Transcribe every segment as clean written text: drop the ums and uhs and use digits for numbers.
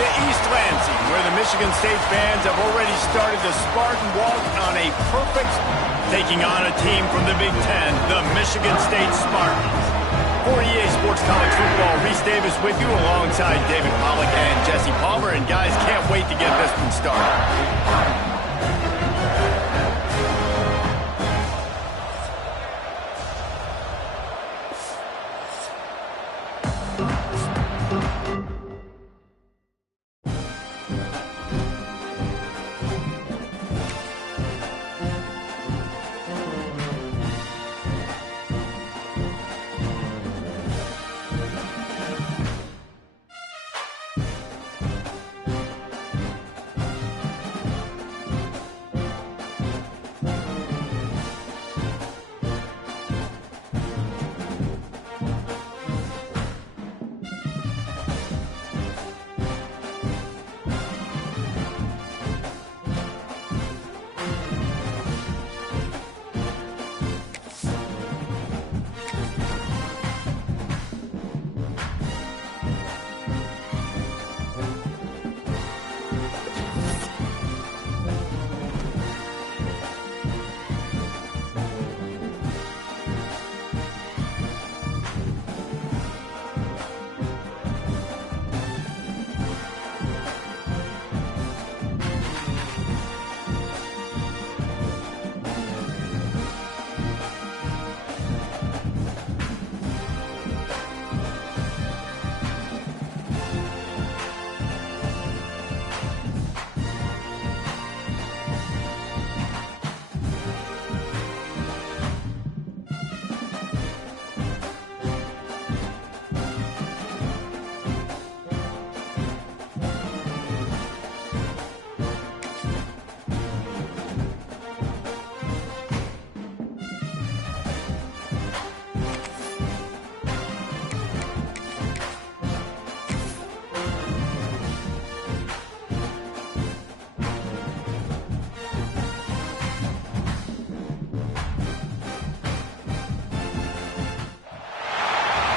to East Lansing, where the Michigan State fans have already started the Spartan Walk on a perfect, taking on a team from the Big Ten, the Michigan State Spartans. For EA Sports College Football, Reese Davis with you alongside David Pollack and Jesse Palmer. And guys, can't wait to get this one started.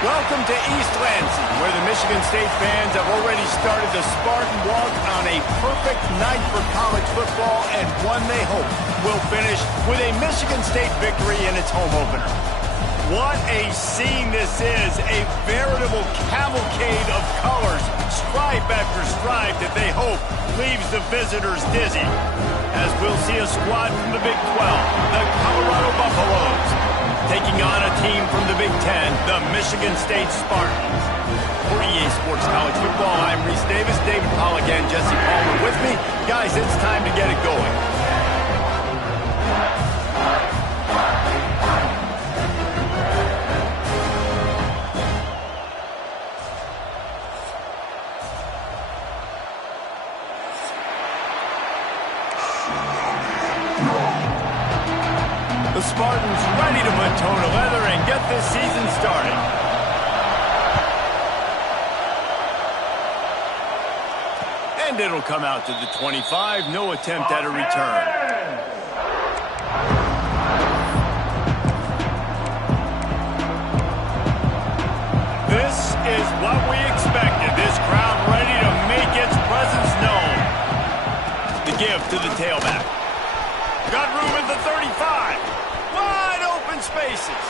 Welcome to East Lansing, where the Michigan State fans have already started the Spartan Walk on a perfect night for college football, and one they hope will finish with a Michigan State victory in its home opener. What a scene this is, a veritable cavalcade of colors, stripe after stripe that they hope leaves the visitors dizzy. As we'll see a squad from the Big 12, the Colorado Buffaloes, taking on a team from the Big Ten, the Michigan State Spartans. For EA Sports College Football, I'm Reese Davis, David Pollack and Jesse Palmer with me. Guys, it's time to get it going. The Spartans ready to put toe to leather and get this season started. And it'll come out to the 25, no attempt at a return. This is what we expected. This crowd ready to make its presence known. The give to the tailback. Got room at the 35. Wide open spaces.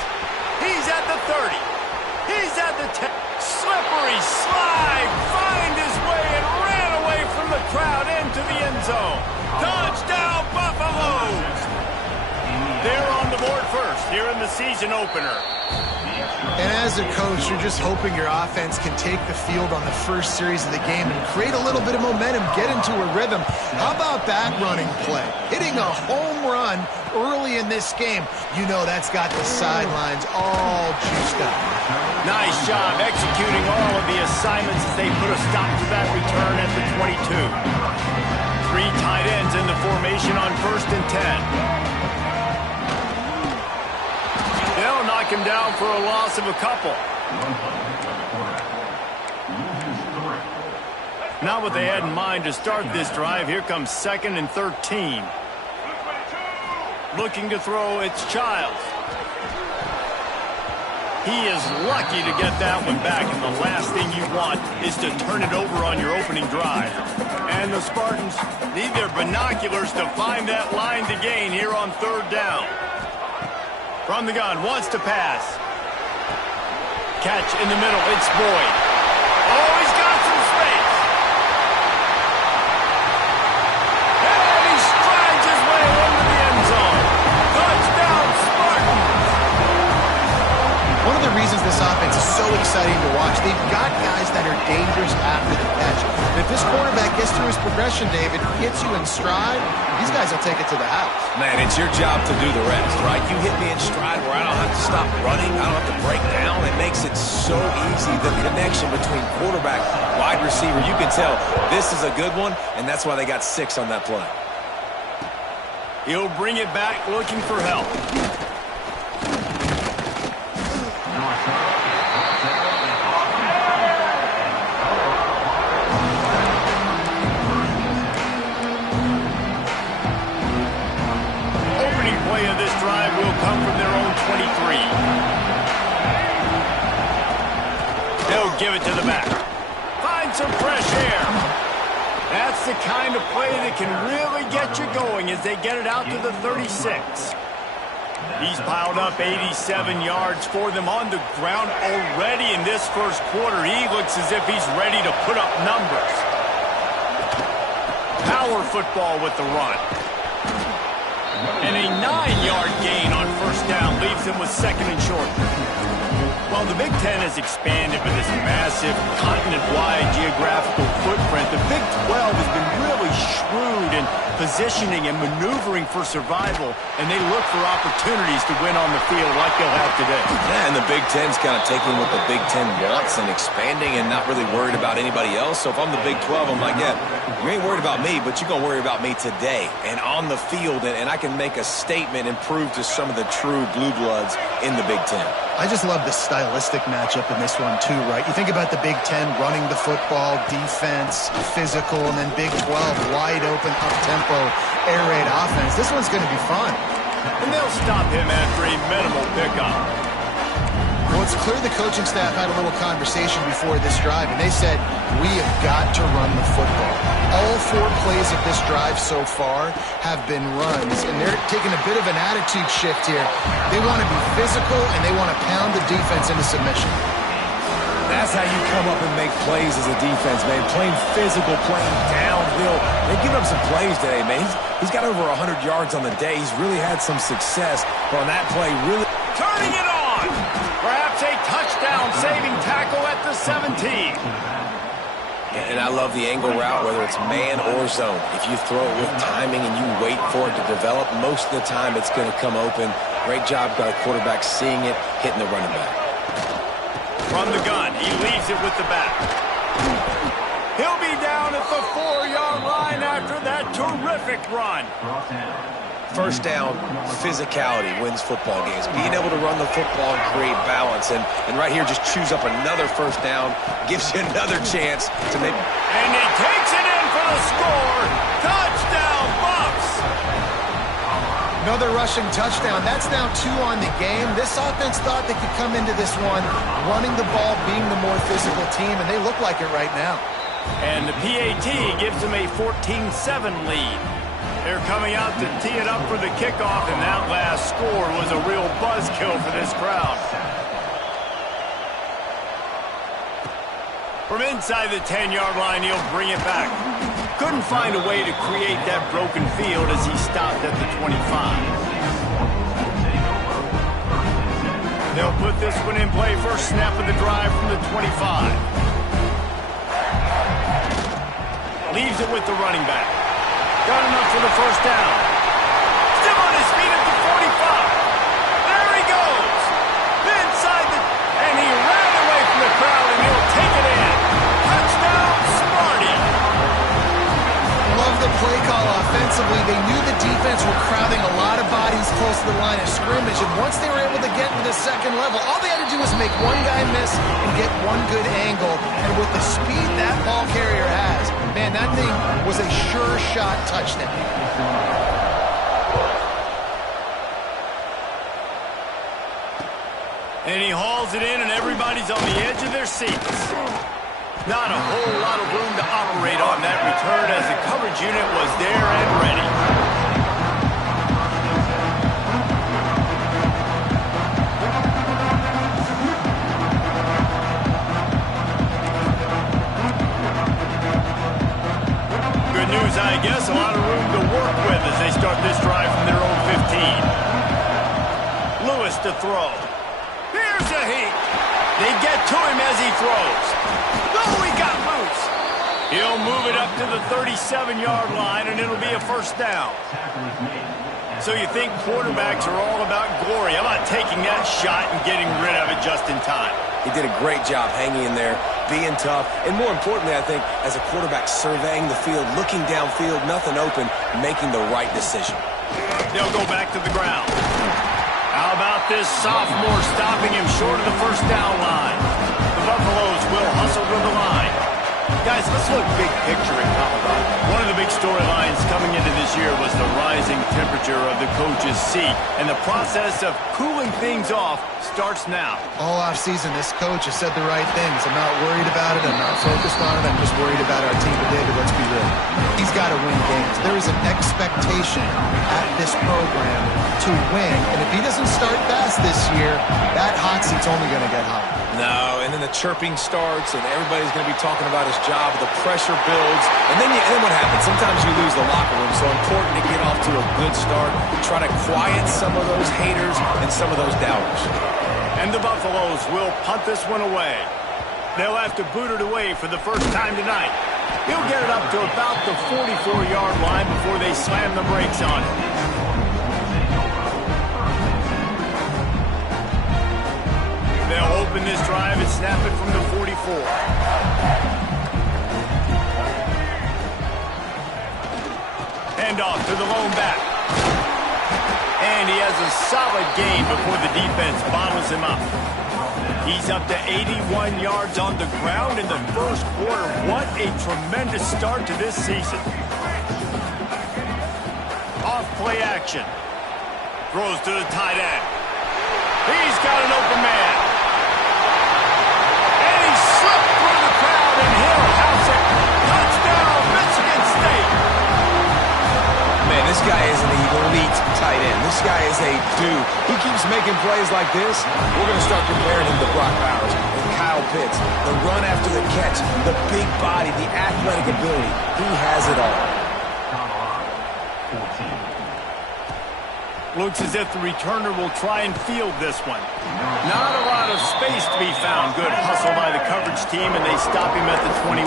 He's at the 30. He's at the 10. Slippery slide. Find his way and ran away from the crowd into the end zone. Touchdown, Buffaloes. They're on the board first here in the season opener. And as a coach, you're just hoping your offense can take the field on the first series of the game and create a little bit of momentum, get into a rhythm. How about that running play? Hitting a home run early in this game. You know that's got the sidelines all juiced up. Nice job executing all of the assignments as they put a stop to that return at the 22. 3 tight ends in the formation on 1st and 10. They'll knock him down for a loss of a couple. Not what they had in mind to start this drive. Here comes 2nd and 13. Looking to throw, it's Childs. He is lucky to get that one back, and the last thing you want is to turn it over on your opening drive. And the Spartans need their binoculars to find that line to gain here on third down. From the gun, wants to pass. Catch in the middle, it's Boyd. Oh, he's got some space. And he strides his way into the end zone. Touchdown, Spartans! One of the reasons this offense is so exciting to watch, they've got guys that are dangerous after the catch. And if this quarterback gets through his progression, David, hits you in stride, these guys will take it to the house. Man, it's your job to do the rest, right? You hit me in stride where I don't have to stop running. I don't have to break down. It makes it so easy. The connection between quarterback, wide receiver, you can tell this is a good one, and that's why they got 6 on that play. He'll bring it back looking for help. Come from their own 23. They'll give it to the back. Find some fresh air. That's the kind of play that can really get you going as they get it out to the 36. He's piled up 87 yards for them on the ground already in this first quarter. He looks as if he's ready to put up numbers. Power football with the run. And a 9-yard gain on first down leaves them with second and short. While the Big Ten has expanded with this massive continent-wide geographical footprint, the Big 12 has been really shrewd in positioning and maneuvering for survival, and they look for opportunities to win on the field like they'll have today. Yeah, and the Big Ten's kind of taking what the Big Ten wants and expanding and not really worried about anybody else. So if I'm the Big 12, I'm like, yeah, you ain't worried about me, but you're going to worry about me today and on the field, and I can make a statement and prove to some of the true blue bloods in the Big Ten. I just love the stylistic matchup in this one, too, right? You think about the Big Ten running the football, defense, physical, and then Big 12, wide open, up-tempo, air raid offense. This one's going to be fun. And they'll stop him after a minimal pickup. Well, it's clear the coaching staff had a little conversation before this drive, and they said, we have got to run the football. All 4 plays of this drive so far have been runs, and they're taking a bit of an attitude shift here. They want to be physical, and they want to pound the defense into submission. That's how you come up and make plays as a defense, man. Playing physical, playing downhill. They've given up some plays today, man. He's got over 100 yards on the day. He's really had some success, but on that play, really turning it on. Perhaps a touchdown-saving tackle at the 17. And I love the angle route, whether it's man or zone. If you throw it with timing and you wait for it to develop, most of the time it's going to come open. Great job by the quarterback seeing it, hitting the running back. From the gun, he leaves it with the back. He'll be down at the 4-yard line after that terrific run. First down, physicality wins football games. Being able to run the football and create balance. And right here, just choose up another first down, gives you another chance to make. And he takes it in for the score. Touchdown, Bucks. Another rushing touchdown. That's now 2 on the game. This offense thought they could come into this one running the ball, being the more physical team, and they look like it right now. And the PAT gives them a 14-7 lead. They're coming out to tee it up for the kickoff, and that last score was a real buzzkill for this crowd. From inside the 10-yard line, he'll bring it back. Couldn't find a way to create that broken field as he stopped at the 25. They'll put this one in play first snap of the drive from the 25. Leaves it with the running back. Got enough for the first down. Still on his feet at the 45. There he goes. Inside the... And he ran away from the crowd, and he'll take it in. Touchdown, Sparty. Love the play call offensively. They knew the defense were crowding a lot of bodies close to the line of scrimmage, and once they were able to get to the second level, all they had to do was make one guy miss and get one good angle. And with the speed that ball carrier has, man, that thing was a sure shot touchdown. And he hauls it in, and everybody's on the edge of their seats. Not a whole lot of room to operate on that return as the coverage unit was there and ready. Good news, I guess. A lot of room to work with as they start this drive from their own 15. Lewis to throw. Here's a heat. They get to him as he throws. Oh, he got loose. He'll move it up to the 37-yard line, and it'll be a first down. So you think quarterbacks are all about glory. How about taking that shot and getting rid of it just in time? He did a great job hanging in there, being tough, and more importantly, I think, as a quarterback surveying the field, looking downfield, nothing open, making the right decision. They'll go back to the ground. How about this sophomore stopping him short of the first down line? The Buffaloes will hustle to the line. Guys, let's look big picture in Colorado. One of the big storylines coming into this year was the rising temperature of the coach's seat, and the process of cooling things off starts now. All offseason, this coach has said the right things. I'm not worried about it. I'm not focused on it. I'm just worried about our team. But David, let's be real. He's got to win games. There is an expectation at this program to win, and if he doesn't start fast this year, that hot seat's only going to get hot. No, and then the chirping starts, and everybody's going to be talking about his job. The pressure builds, and then what happens? Sometimes you lose the locker room, so important to get off to a good start. Try to quiet some of those haters and some of those doubters. And the Buffaloes will punt this one away. They'll have to boot it away for the first time tonight. He'll get it up to about the 44-yard line before they slam the brakes on it. They'll open this drive and snap it from the 44. Hand off to the lone back. And he has a solid gain before the defense bottles him up. He's up to 81 yards on the ground in the first quarter. What a tremendous start to this season. Off play action. Throws to the tight end. He's got an open man. And he slipped through the crowd, and he'll house it. Touchdown, Michigan State. Man, this guy is an elite tight end. This guy is a dude. He keeps making plays like this. We're going to start comparing him to Brock Bowers and Kyle Pitts. The run after the catch, the big body, the athletic ability. He has it all. Looks as if the returner will try and field this one. Not a lot of space to be found. Good hustle by the coverage team, and they stop him at the 21.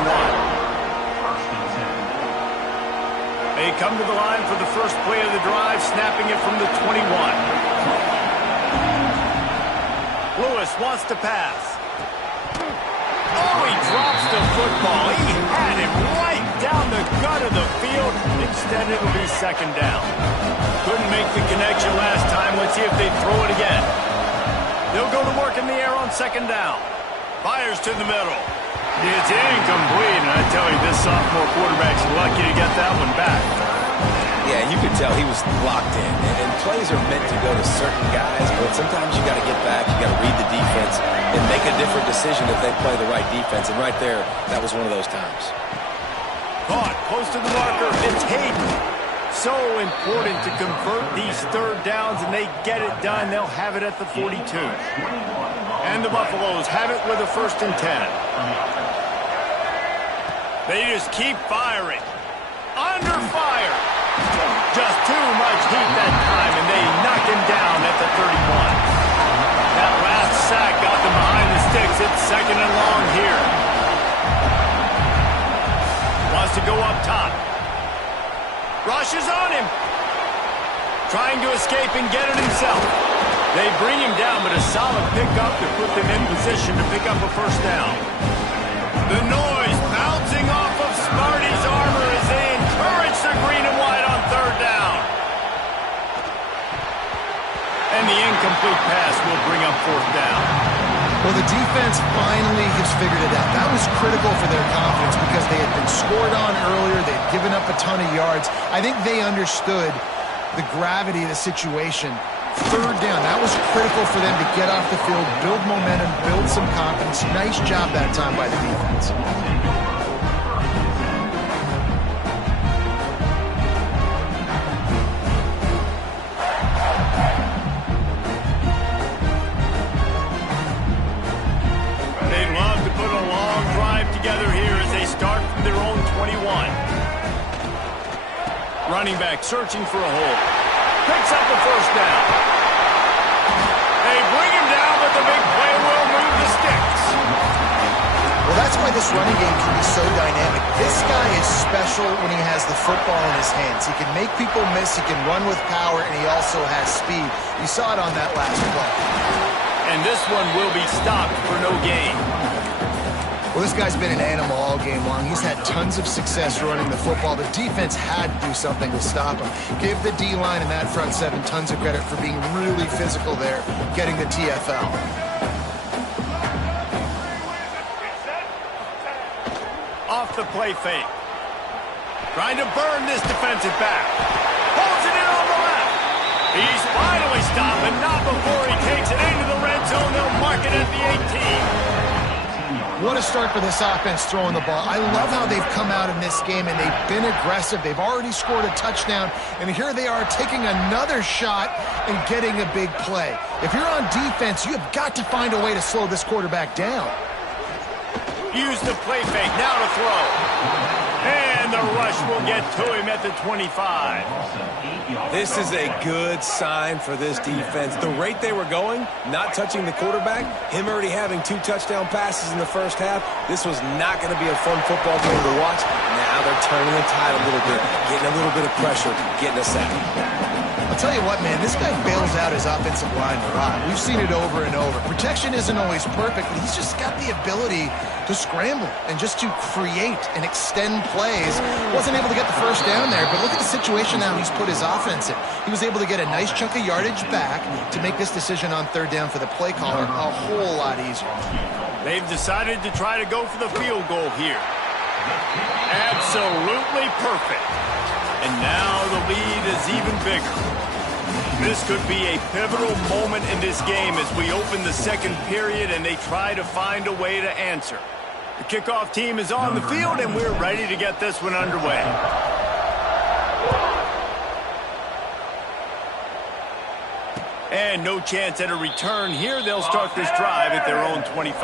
They come to the line for the first play of the drive, snapping it from the 21. Lewis wants to pass. Oh, he drops the football. He had him right down the gut of the field. Instead, it'll be second down. Couldn't make the connection last time. Let's see if they throw it again. They'll go to work in the air on second down. Fires to the middle. It's incomplete, and I tell you, this sophomore quarterback's lucky to get that one back. Yeah, you could tell he was locked in. And plays are meant to go to certain guys, but sometimes you got to get back, you got to read the defense, and make a different decision if they play the right defense. And right there, that was one of those times. Caught, close to the marker. It's Hayden. So important to convert these third downs, and they get it done. They'll have it at the 42. And the Buffaloes have it with a 1st and 10. They just keep firing. Under fire. Just too much heat that time, and they knock him down at the 31. That last sack got them behind the sticks. It's second and long here. Wants to go up top. Rushes on him. Trying to escape and get it himself. They bring him down, but a solid pickup to put them in position to pick up a first down. The noise bouncing off of Smarty's armor as they encourage the green and white on third down. And the incomplete pass will bring up fourth down. Well, the defense finally has figured it out. That was critical for their confidence because they had been scored on earlier. They had given up a ton of yards. I think they understood the gravity of the situation. Third down, that was critical for them to get off the field, build momentum, build some confidence. Nice job that time by the defense. They'd love to put a long drive together here as they start from their own 21. Running back searching for a hole. Picks up the first down. They bring him down, but the big play will move the sticks. Well, that's why this running game can be so dynamic. This guy is special when he has the football in his hands. He can make people miss, he can run with power, and he also has speed. You saw it on that last play. And this one will be stopped for no gain. Well, this guy's been an animal all game long. He's had tons of success running the football. The defense had to do something to stop him. Give the D-line and that front seven tons of credit for being really physical there, getting the TFL. Off the play fake. Trying to burn this defensive back. Pulls it in on the left. He's finally stopped, but not before he takes it into the red zone. They'll mark it at the 18. What a start for this offense throwing the ball. I love how they've come out in this game, and they've been aggressive. They've already scored a touchdown, and here they are taking another shot and getting a big play. If you're on defense, you have got to find a way to slow this quarterback down. Use the play fake, now to throw. And the rush will get to him at the 25. This is a good sign for this defense. The rate they were going, not touching the quarterback, him already having 2 touchdown passes in the first half, this was not going to be a fun football game to watch. Now they're turning the tide a little bit, getting a little bit of pressure, getting a sack. I'll tell you what, man, this guy bails out his offensive line a lot. We've seen it over and over. Protection isn't always perfect, but he's just got the ability to scramble and just to create and extend plays. Wasn't able to get the first down there, but look at the situation now he's put his offense in. He was able to get a nice chunk of yardage back to make this decision on third down for the play caller a whole lot easier. They've decided to try to go for the field goal here. Absolutely perfect. And now the lead is even bigger. This could be a pivotal moment in this game as we open the second period and they try to find a way to answer. The kickoff team is on the field and we're ready to get this one underway. And no chance at a return here. They'll start this drive at their own 25.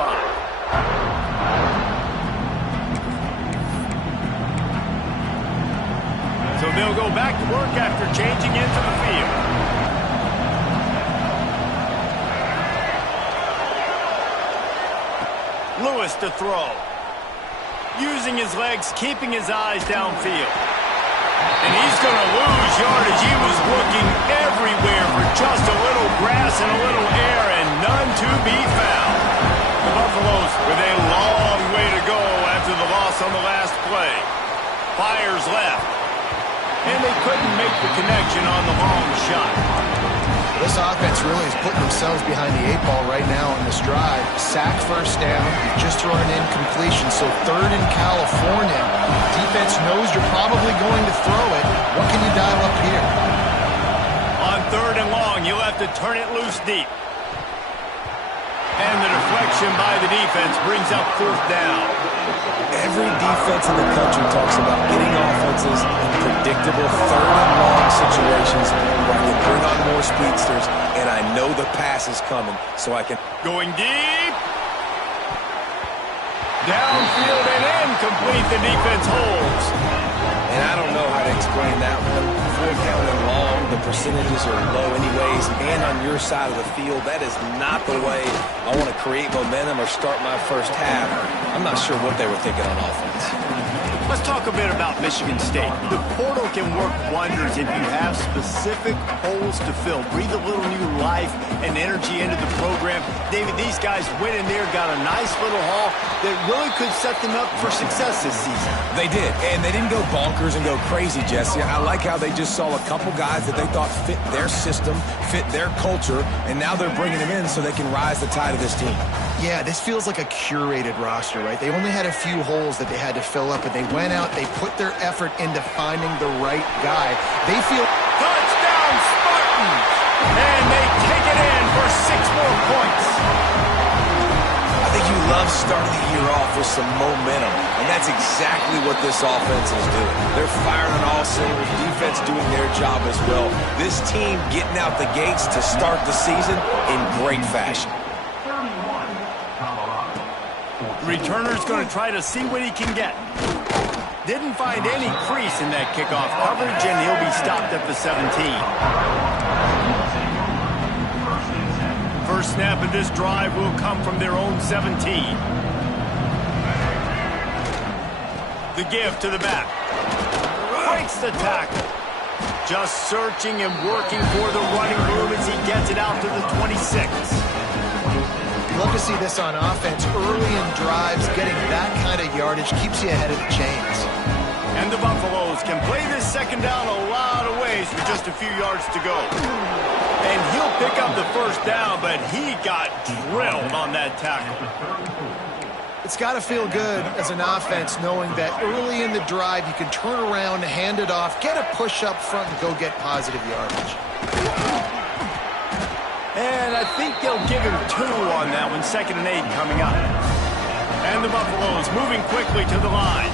So they'll go back to work after changing into the field. Lewis to throw. Using his legs, keeping his eyes downfield. And he's going to lose yardage. He was looking everywhere for just a little grass and a little air, and none to be found. The Buffaloes with a long way to go after the loss on the last play. Fires left. And they couldn't make the connection on the long shot. This offense really is putting themselves behind the 8 ball right now on this drive. Sack first down, just throwing in completion. So third in California. Defense knows you're probably going to throw it. What can you dial up here? On third and long, you'll have to turn it loose deep. And the deflection by the defense brings up fourth down. Every defense in the country talks about getting offenses in predictable third and long situations where I can bring on more speedsters, and I know the pass is coming, so I can... Going deep. Downfield and incomplete. The defense holds. And I don't know how to explain that one. Fourth down and long, the percentages are low anyways, and on your side of the field, that is not the way I want to create momentum or start my first half. I'm not sure what they were thinking on offense. Let's talk a bit about Michigan State. The portal can work wonders if you have specific holes to fill. Breathe a little new life and energy into the program. David, these guys went in there, got a nice little haul that really could set them up for success this season. They did, and they didn't go bonkers and go crazy, Jesse. I like how they just saw a couple guys that they thought fit their system, fit their culture, and now they're bringing them in so they can rise the tide of this team. Yeah, this feels like a curated roster, right? They only had a few holes that they had to fill up, but they went out, they put their effort into finding the right guy. They feel... Touchdown, Spartans! And they for 6 more points. I think you love starting the year off with some momentum, and that's exactly what this offense is doing. They're firing on all cylinders, defense doing their job as well. This team getting out the gates to start the season in great fashion. Returner's going to try to see what he can get. Didn't find any crease in that kickoff coverage, and he'll be stopped at the 17. First snap of this drive will come from their own 17. The give to the back. Breaks the tackle. Just searching and working for the running room as he gets it out to the 26. Love to see this on offense. Early in drives, getting that kind of yardage keeps you ahead of the chains. And the Buffaloes can play this second down a lot of ways with just a few yards to go. And he'll pick up the first down, but he got drilled on that tackle. It's got to feel good as an offense knowing that early in the drive you can turn around, hand it off, get a push up front, and go get positive yardage. And I think they'll give him 2 on that one, 2nd and 8 coming up. And the Buffaloes moving quickly to the line.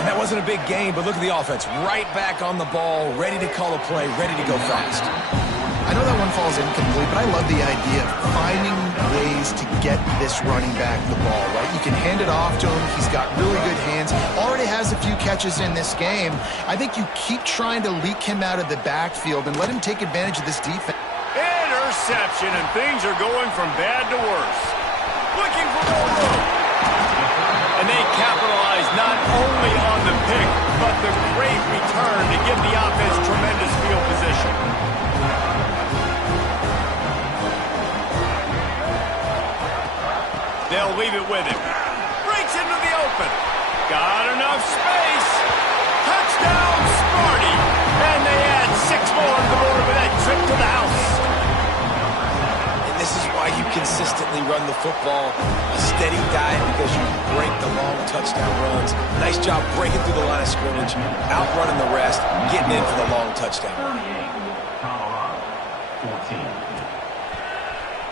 And that wasn't a big gain, but look at the offense. Right back on the ball, ready to call a play, ready to go fast. I know that one falls incomplete, but I love the idea of finding ways to get this running back the ball, right? You can hand it off to him. He's got really good hands. Already has a few catches in this game. I think you keep trying to leak him out of the backfield and let him take advantage of this defense. Interception, and things are going from bad to worse. Looking for more room. And they capitalize not only on the pick, but the great return to give the offense tremendous field position. They'll leave it with him. Breaks into the open. Got enough space. Touchdown, Sparty. And they add 6 more on the board with that trip to the house. This is why you consistently run the football, a steady diet, because you can break the long touchdown runs. Nice job breaking through the line of scrimmage, outrunning the rest, getting in for the long touchdown.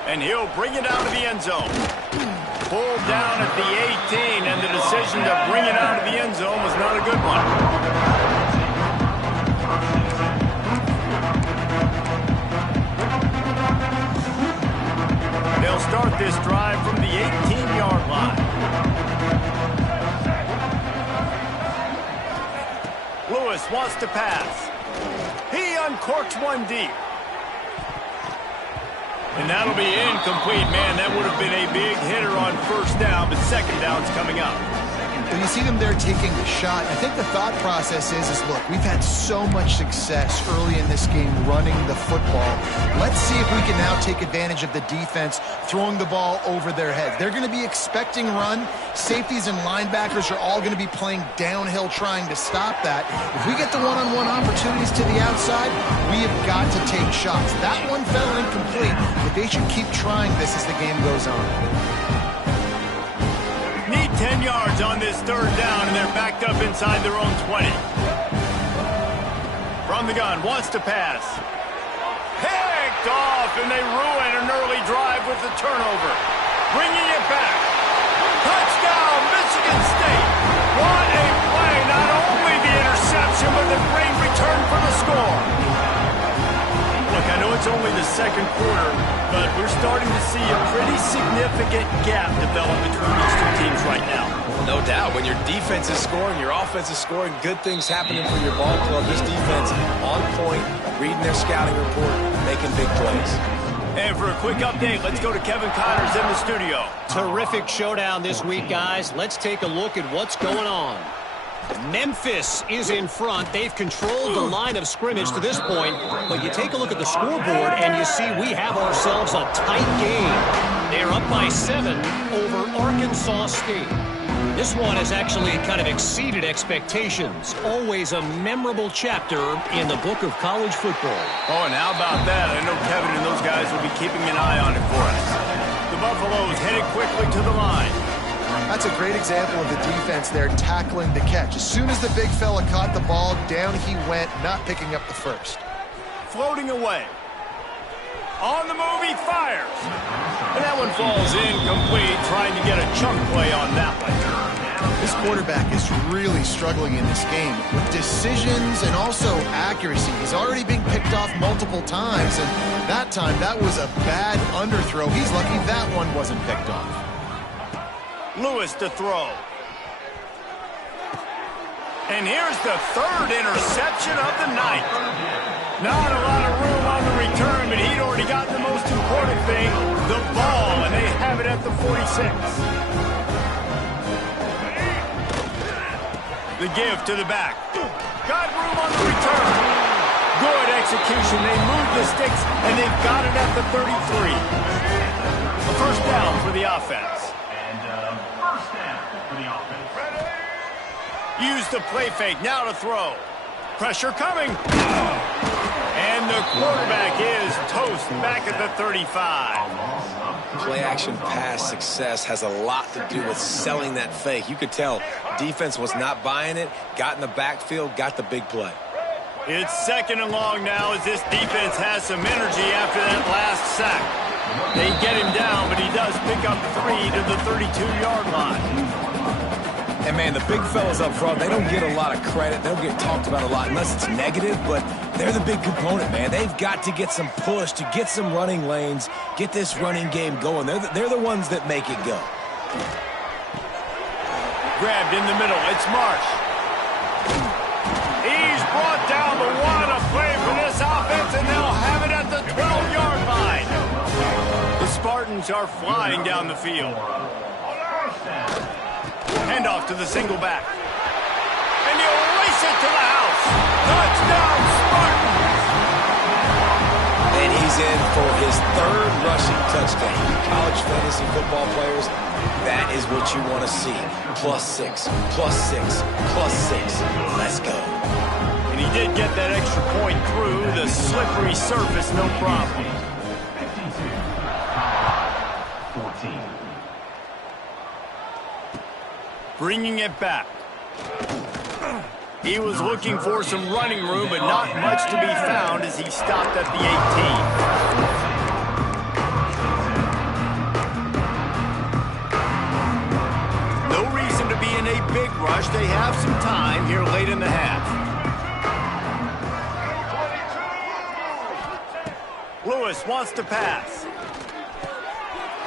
And he'll bring it out of the end zone. Pulled down at the 18, and the decision to bring it out of the end zone was not a good one. They'll start this drive from the 18-yard line. Lewis wants to pass. He uncorks one deep. And that'll be incomplete, man. That would have been a big hitter on first down, but second down's coming up. When you see them there taking the shot, I think the thought process is look, we've had so much success early in this game running the football. Let's see if we can now take advantage of the defense throwing the ball over their heads. They're going to be expecting run. Safeties and linebackers are all going to be playing downhill trying to stop that. If we get the one-on-one opportunities to the outside, we have got to take shots. That one fell incomplete, but they should keep trying this as the game goes on. 10 yards on this third down, and they're backed up inside their own 20. From the gun, wants to pass. Picked off, and they ruin an early drive with the turnover. Bringing it back. Touchdown, Michigan State. What a play. Not only the interception, but the great return for the score. Look, I know it's only the second quarter, but we're starting to see a pretty significant gap develop between these two teams right now. No doubt. When your defense is scoring, your offense is scoring, good things happening for your ball club. This defense on point, reading their scouting report, making big plays. And for a quick update, let's go to Kevin Connors in the studio. Terrific showdown this week, guys. Let's take a look at what's going on. Memphis is in front. They've controlled the line of scrimmage to this point, but you take a look at the scoreboard and you see we have ourselves a tight game. They're up by 7 over Arkansas State. This one has actually kind of exceeded expectations. Always a memorable chapter in the book of college football. Oh, and how about that? I know Kevin and those guys will be keeping an eye on it for us. The Buffaloes headed quickly to the line. That's a great example of the defense there tackling the catch. As soon as the big fella caught the ball, down he went, not picking up the first. Floating away. On the move, he fires. And that one falls incomplete, trying to get a chunk play on that one. This quarterback is really struggling in this game with decisions and also accuracy. He's already been picked off multiple times, and that time that was a bad underthrow. He's lucky that one wasn't picked off. Lewis to throw. And here's the third interception of the night. Not a lot of room on the return, but he'd already got the most important thing, the ball, and they have it at the 46. The give to the back. Got room on the return. Good execution. They moved the sticks, and they've got it at the 33. A first down for the offense. First down for the offense. Use the play fake. Now to throw. Pressure coming. And the quarterback is toast back at the 35. Play-action pass success has a lot to do with selling that fake. You could tell defense was not buying it, got in the backfield, got the big play. It's second and long now as this defense has some energy after that last sack. They get him down, but he does pick up 3 to the 32-yard line. And, man, the big fellas up front, they don't get a lot of credit. They don't get talked about a lot unless it's negative, but they're the big component, man. They've got to get some push, to get some running lanes, get this running game going. They're the ones that make it go. Grabbed in the middle. It's Marsh. He's brought down, but what a play for this offense, and they'll have it at the 12-yard line. The Spartans are flying down the field. Handoff to the single back. And he'll race it to the house. Touchdown, Spartans! And he's in for his third rushing touchdown. College fantasy football players, that is what you want to see. +6, +6, +6. Let's go. And he did get that extra point through the slippery surface, no problem. 14. Bringing it back. He was looking for some running room, but not much to be found as he stopped at the 18. No reason to be in a big rush. They have some time here late in the half. Lewis wants to pass.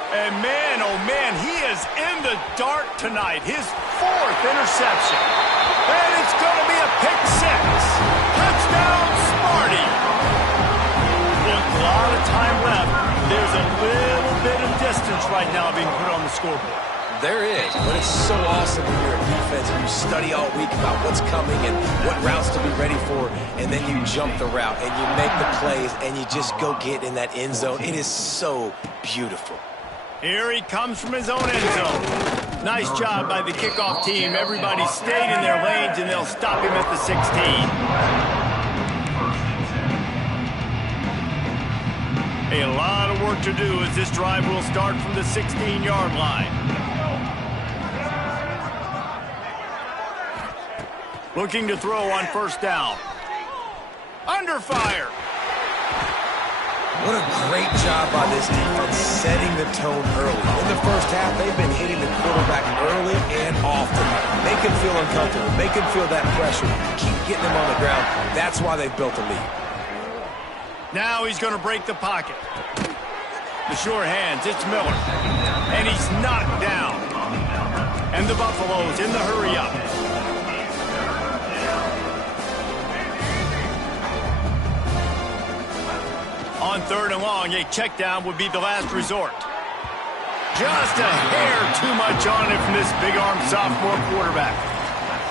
And man, oh man, he is in the dark tonight. His 4th interception. And it's going to be a pick 6. Touchdown, Sparty. With a lot of time left, there's a little bit of distance right now being put on the scoreboard. There is, but it's so awesome when you're a defense and you study all week about what's coming and what routes to be ready for, and then you jump the route and you make the plays and you just go get in that end zone. It is so beautiful. Here he comes from his own end zone. Nice job by the kickoff team. Everybody stayed in their lanes, and they'll stop him at the 16. A lot of work to do as this drive will start from the 16-yard line. Looking to throw on first down. Under fire. What a great job by this defense setting the tone early. In the first half, they've been hitting the quarterback early and often. Make him feel uncomfortable. Make him feel that pressure. Keep getting him on the ground. That's why they've built a lead. Now he's going to break the pocket. The sure hands, it's Miller. And he's knocked down. And the Buffaloes in the hurry-up. On 3rd and long, a check down would be the last resort. Just a hair too much on it from this big-armed sophomore quarterback.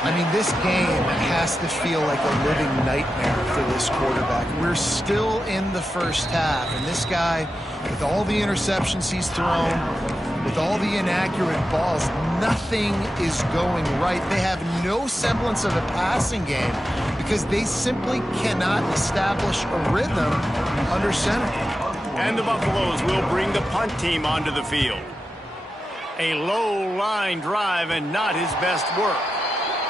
I mean, this game has to feel like a living nightmare for this quarterback. We're still in the first half, and this guy, with all the interceptions he's thrown, with all the inaccurate balls, nothing is going right. They have no semblance of a passing game because they simply cannot establish a rhythm under center. And the Buffaloes will bring the punt team onto the field. A low-line drive and not his best work.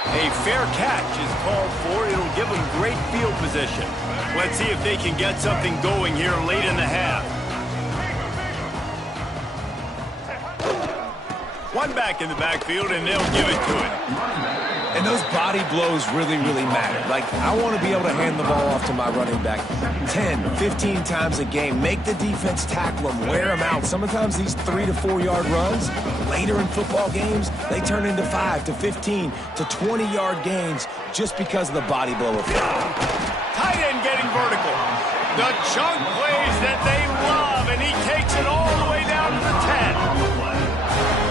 A fair catch is called for. It'll give them great field position. Let's see if they can get something going here late in the half. One back in the backfield, and they'll give it to him. And those body blows really, really matter. Like, I want to be able to hand the ball off to my running back 10, 15 times a game. Make the defense tackle them, wear them out. Sometimes these 3 to 4 yard runs, later in football games, they turn into 5 to 15 to 20 yard gains just because of the body blow effect. Tight end getting vertical. The chunk plays that they love, and he takes it all the way down to the 10.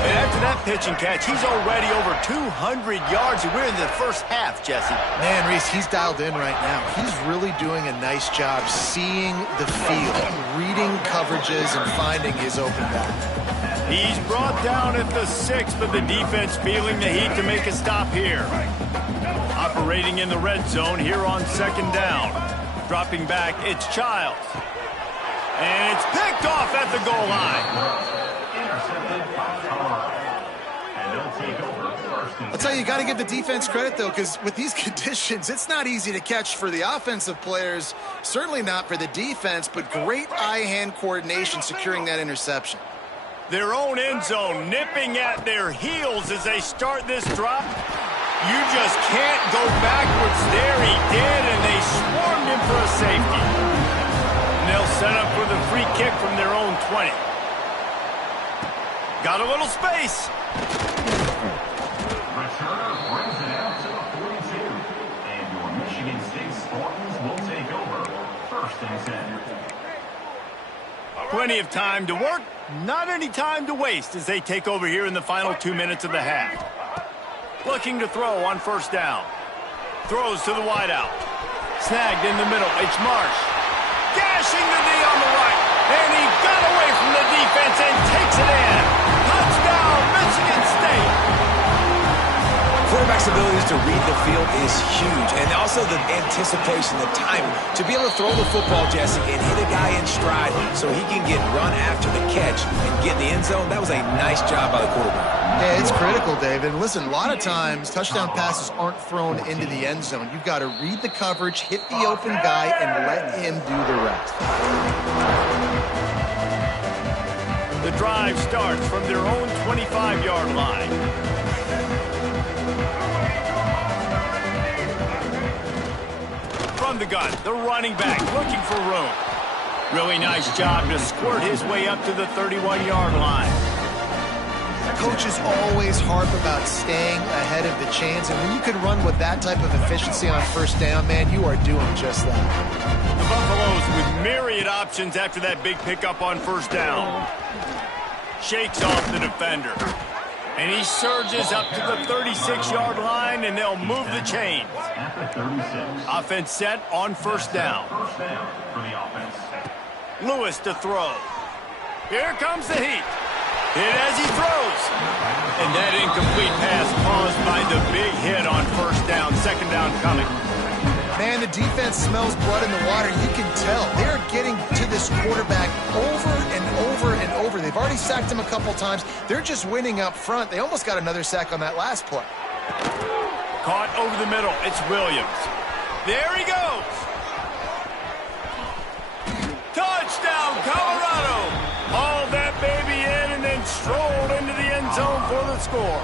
And after that pitch and catch, he's already over 200 yards, and we're in the first half, Jesse. Man, Reese, he's dialed in right now. He's really doing a nice job seeing the field, reading coverages, and finding his open guy. He's brought down at the 6, but the defense feeling the heat to make a stop here. Operating in the red zone here on second down. Dropping back, it's Childs. And it's picked off at the goal line. I'll tell you, you got to give the defense credit, though, because with these conditions, it's not easy to catch for the offensive players, certainly not for the defense, but great eye-hand coordination securing that interception. Their own end zone nipping at their heels as they start this drop. You just can't go backwards there. He did, and they swarmed him for a safety. And they'll set up for the free kick from their own 20. Got a little space. Returner brings it out to the 42. And your Michigan State Spartans will take over. 1st and 10. Plenty of time to work, not any time to waste as they take over here in the final 2 minutes of the half. Looking to throw on 1st down. Throws to the wideout. Snagged in the middle. It's Marsh. Gashing the knee on the right. And he got away from the defense and takes it in. Touchdown, Michigan State. Quarterback's abilities to read the field is huge. And also the anticipation, the timing. To be able to throw the football, Jesse, and hit a guy in stride so he can get run after the catch and get in the end zone, that was a nice job by the quarterback. Yeah, it's critical, David. Listen, a lot of times touchdown passes aren't thrown into the end zone. You've got to read the coverage, hit the open guy, and let him do the rest. The drive starts from their own 25-yard line. From the gun, the running back looking for room. Really nice job to squirt his way up to the 31-yard line. Coaches always harp about staying ahead of the chains, and when you can run with that type of efficiency on 1st down, man, you are doing just that. The Buffaloes with myriad options after that big pickup on 1st down. Shakes off the defender. And he surges up to the 36-yard line, and they'll move the chains. Offense set on 1st down. Lewis to throw. Here comes the heat. Hit as he throws. And that incomplete pass caused by the big hit on 1st down. 2nd down coming. Man, the defense smells blood in the water. You can tell. They're getting to this quarterback over and over and over. They've already sacked him a couple times. They're just winning up front. They almost got another sack on that last play. Caught over the middle. It's Williams. There he goes. Touchdown, Colorado. Hauled that baby in and then strolled into the end zone for the score.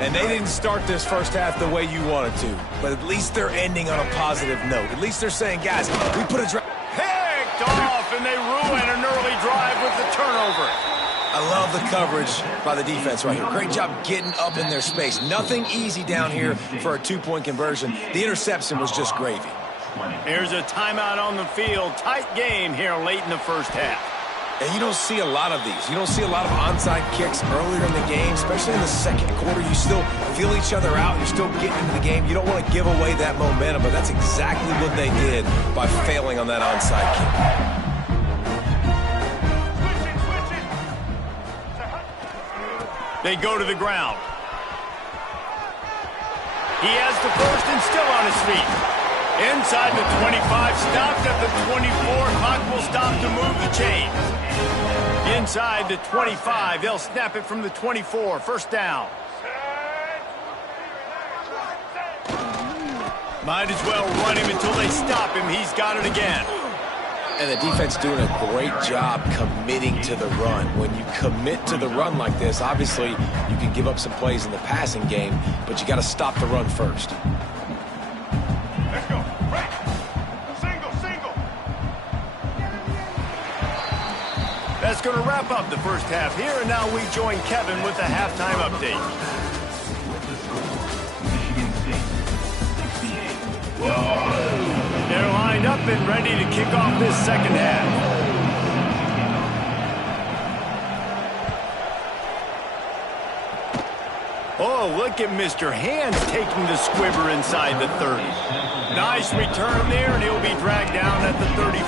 And they didn't start this first half the way you wanted to, but at least they're ending on a positive note. At least they're saying, guys, we put a drive. Picked off, and they ruin an early drive with the turnover. I love the coverage by the defense right here. Great job getting up in their space. Nothing easy down here for a 2-point conversion. The interception was just gravy. Here's a timeout on the field. Tight game here late in the first half. And you don't see a lot of these. You don't see a lot of onside kicks earlier in the game, especially in the second quarter. You still feel each other out. You're still getting into the game. You don't want to give away that momentum, but that's exactly what they did by failing on that onside kick. They go to the ground. He has the first and still on his feet. Inside the 25, stopped at the 24. Clock will stop to move the chains. Inside the 25, they'll snap it from the 24. 1st down. Might as well run him until they stop him. He's got it again. And the defense doing a great job committing to the run. When you commit to the run like this, obviously you can give up some plays in the passing game, but you got to stop the run first. Let's go. Right. Single. That's going to wrap up the first half here, and now we join Kevin with the halftime update. Michigan State, 68. They're lined up and ready to kick off this second half. Oh, look at Mr. Hands taking the squibber inside the 30. Nice return there, and he'll be dragged down at the 34.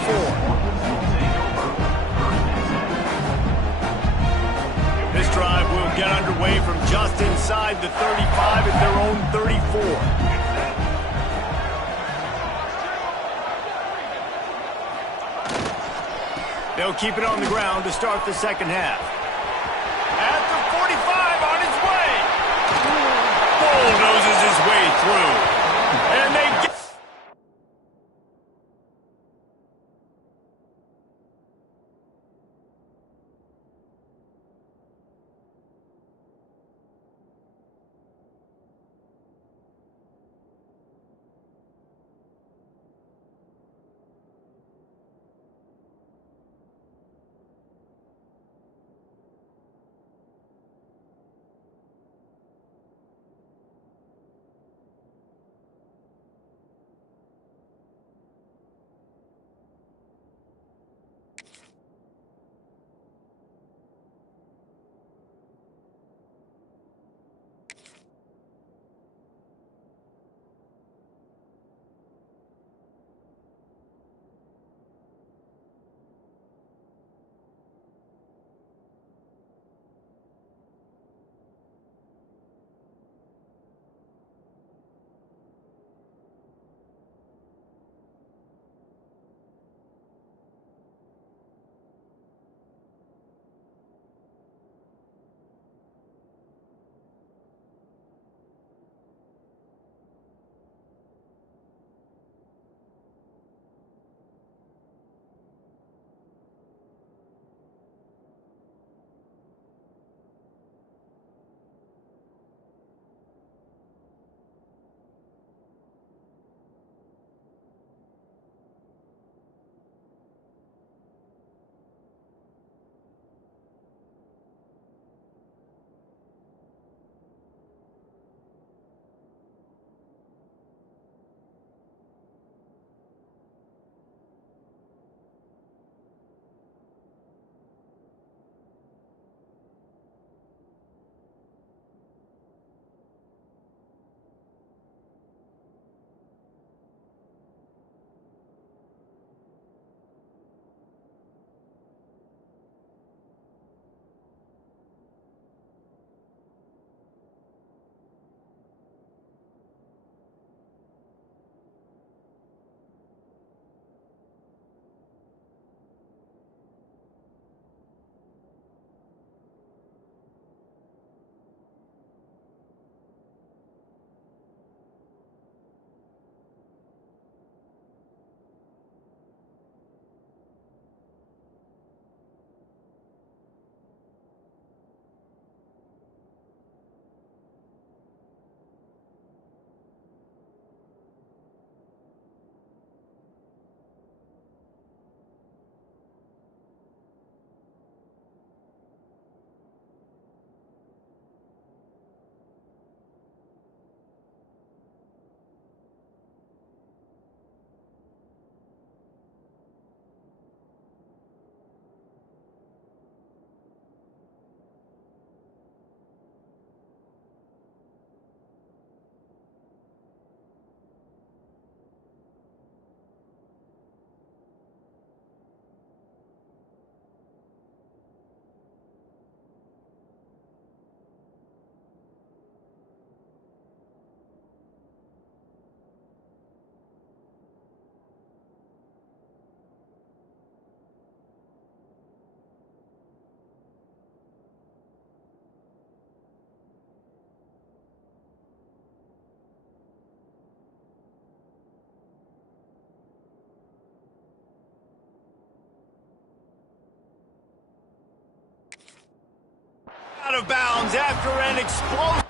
This drive will get underway from just inside the 35 at their own 34. They'll keep it on the ground to start the second half. At the 45, on his way. Bulldozes his way through. And they get... of bounds after an explosion.